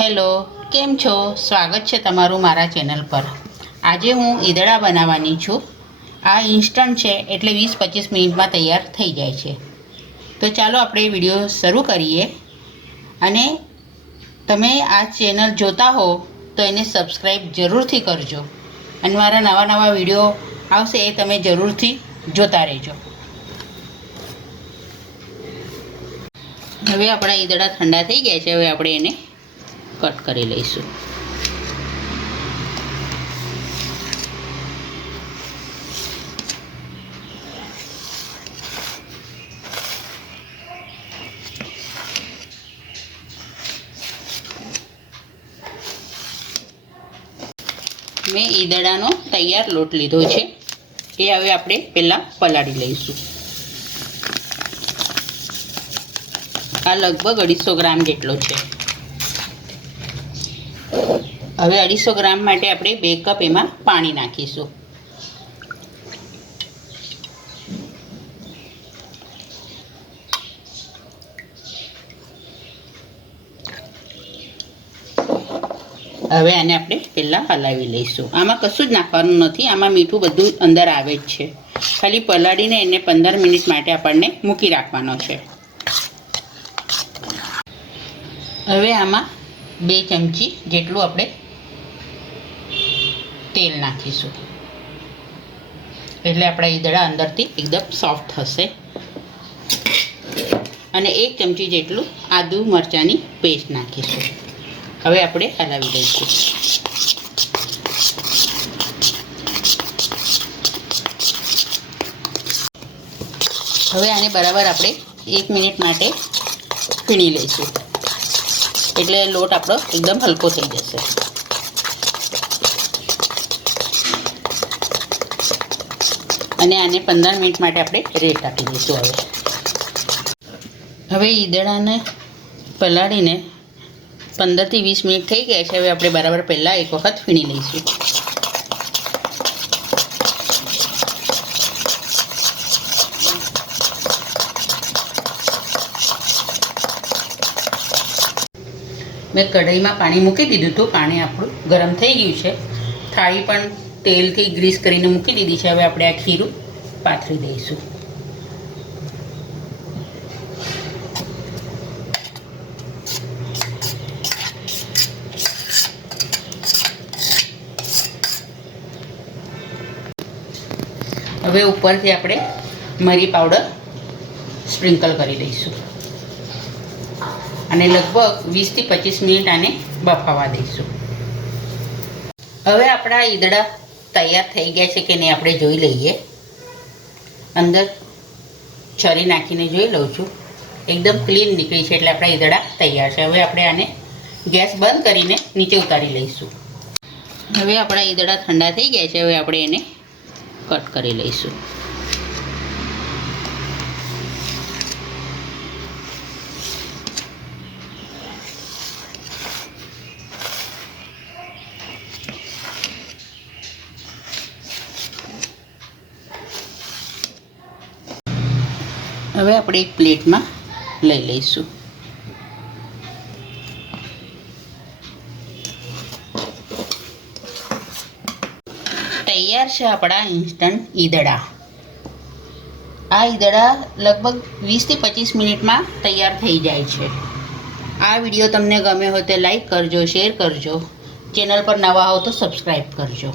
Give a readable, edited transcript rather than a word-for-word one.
Hello, કેમ છો? સ્વાગત છે તમારું મારા ચેનલ પર. આજે હું ઈદડા બનાવવાની છું. આ ઇન્સ્ટન્ટ છે એટલે 20-25 મિનિટમાં તૈયાર થઈ જાય છે. તો ચાલો આપણે વિડીયો શરૂ કરીએ. અને તમે આ ચેનલ જોતા હો તો એને સબસ્ક્રાઈબ જરૂરથી કરજો. અને મારા નવા વિડીયો આવશે એ તમે જરૂરથી જોતા રહેજો. હવે આપણા ઈદડા ઠંડા થઈ ગયા છે. હવે આપણે એને કટ કરી લઈશું. મેં ઈદડાનો તૈયાર લોટ લીધો છે. એ હવે આપણે પહેલાં પલાળી લઈશું. આ લગભગ 250 ગ્રામ જેટલો છે. હવે 250 ગ્રામ માટે આપણે 2 કપ એમાં પાણી નાખીશું. હવે આને આપણે પહેલાં હલાવી લઈશું. આમાં કશું જ નાખવાનું નથી. આમાં મીઠું બધું અંદર આવે જ છે. ખાલી પલાળીને એને 15 મિનિટ માટે આપણને મૂકી રાખવાનો છે. હવે આમાં 2 ચમચી જેટલું આપણે તેલ નાખીશું. એટલે આપણા ઈદડા અંદરથી એકદમ સોફ્ટ થશે. અને 1 ચમચી જેટલું આદુ મરચાંની પેસ્ટ નાખીશું. હવે આપણે હલાવી દઈશું. હવે આને બરાબર આપણે 1 મિનિટ માટે ફીણી લઈશું. એટલે લોટ આપણો એકદમ હલકો થઈ જશે. અને આને 15 મિનિટ માટે આપણે રેસ્ટ આપી દઈશું. હવે ઈદડાને પલાળીને 15 થી 20 મિનિટ થઈ ગયા છે. હવે આપણે બરાબર પહેલાં એક વખત ફીણી લઈશું. મેં કઢાઈમાં પાણી મૂકી દીધું હતું. પાણી આપણું ગરમ થઈ ગયું છે. થાળી પણ તેલથી ગ્રીસ કરીને મૂકી દીધી છે. હવે આપણે આ ખીરું પાથરી દઈશું. હવે ઉપરથી આપણે મરી પાવડર સ્પ્રિંકલ કરી દઈશું. અને લગભગ 20 થી 25 મિનિટ આને બફાવા દઈશું. હવે આપણા ઈદડા તૈયાર થઈ ગયા છે કે નહીં આપણે જોઈ લઈએ. અંદર છરી નાખીને જોઈ લઉં છું. એકદમ ક્લીન નીકળી છે એટલે આપણા ઈદડા તૈયાર છે. હવે આપણે આને ગેસ બંધ કરીને નીચે ઉતારી લઈશું. હવે આપણા ઈદડા ઠંડા થઈ ગયા છે. હવે આપણે એને કટ કરી લઈશું. હવે આપણે એક પ્લેટમાં લઈ લઈશું. તૈયાર છે આપણા ઇન્સ્ટન્ટ ઈદડા. આ ઈદડા લગભગ 20 થી 25 મિનિટમાં તૈયાર થઈ જાય છે. આ વિડીયો તમને ગમે હોય તો લાઈક કરજો, શેર કરજો. ચેનલ પર નવા હો તો સબસ્ક્રાઈબ કરજો.